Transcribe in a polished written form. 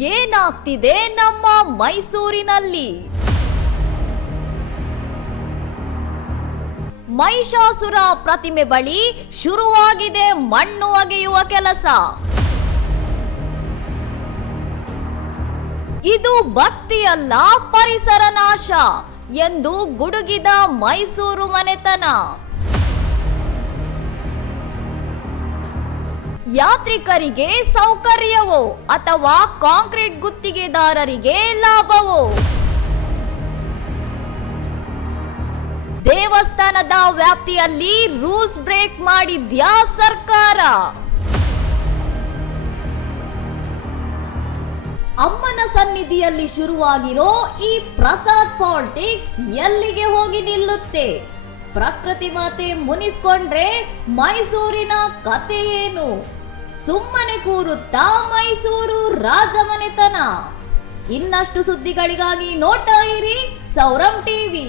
ಏನಾಗ್ತಿದೆ ನಮ್ಮ ಮೈಸೂರಿನಲ್ಲಿ? ಮಹಿಷಾಸುರ ಪ್ರತಿಮೆ ಬಳಿ ಶುರುವಾಗಿದೆ ಮಣ್ಣು ಅಗೆಯುವ ಕೆಲಸ. ಇದು ಭಕ್ತಿಯಲ್ಲ, ಪರಿಸರ ನಾಶ ಎಂದು ಗುಡುಗಿದ ಮೈಸೂರು ಮನೆತನ. ಯಾತ್ರಿಕರಿಗೆ ಸೌಕರ್ಯವೋ ಅಥವಾ ಕಾಂಕ್ರೀಟ್ ಗುತ್ತಿಗೆದಾರರಿಗೆ ಲಾಭವೋ? ದೇವಸ್ಥಾನದ ವ್ಯಾಪ್ತಿಯಲ್ಲಿ ರೂಲ್ಸ್ ಬ್ರೇಕ್ ಮಾಡಿದ್ಯಾ ಸರ್ಕಾರ? ಅಮ್ಮನ ಸನ್ನಿಧಿಯಲ್ಲಿ ಶುರುವಾಗಿರೋ ಈ ಪ್ರಸಾದ್ ಪಾಲಿಟಿಕ್ಸ್ ಎಲ್ಲಿಗೆ ಹೋಗಿ ನಿಲ್ಲುತ್ತೆ? ಪ್ರಕೃತಿ ಮಾತೆ ಮುನಿಸ್ಕೊಂಡ್ರೆ ಮೈಸೂರಿನ ಕತೆ ಏನು? ಸುಮ್ಮನೆ ಕೂರುತ್ತಾ ಮೈಸೂರು ರಾಜಮನೆತನ? ಇನ್ನಷ್ಟು ಸುದ್ದಿಗಳಿಗಾಗಿ ನೋಡ್ತಾ ಇರಿ ಸೌರಂ ಟಿವಿ.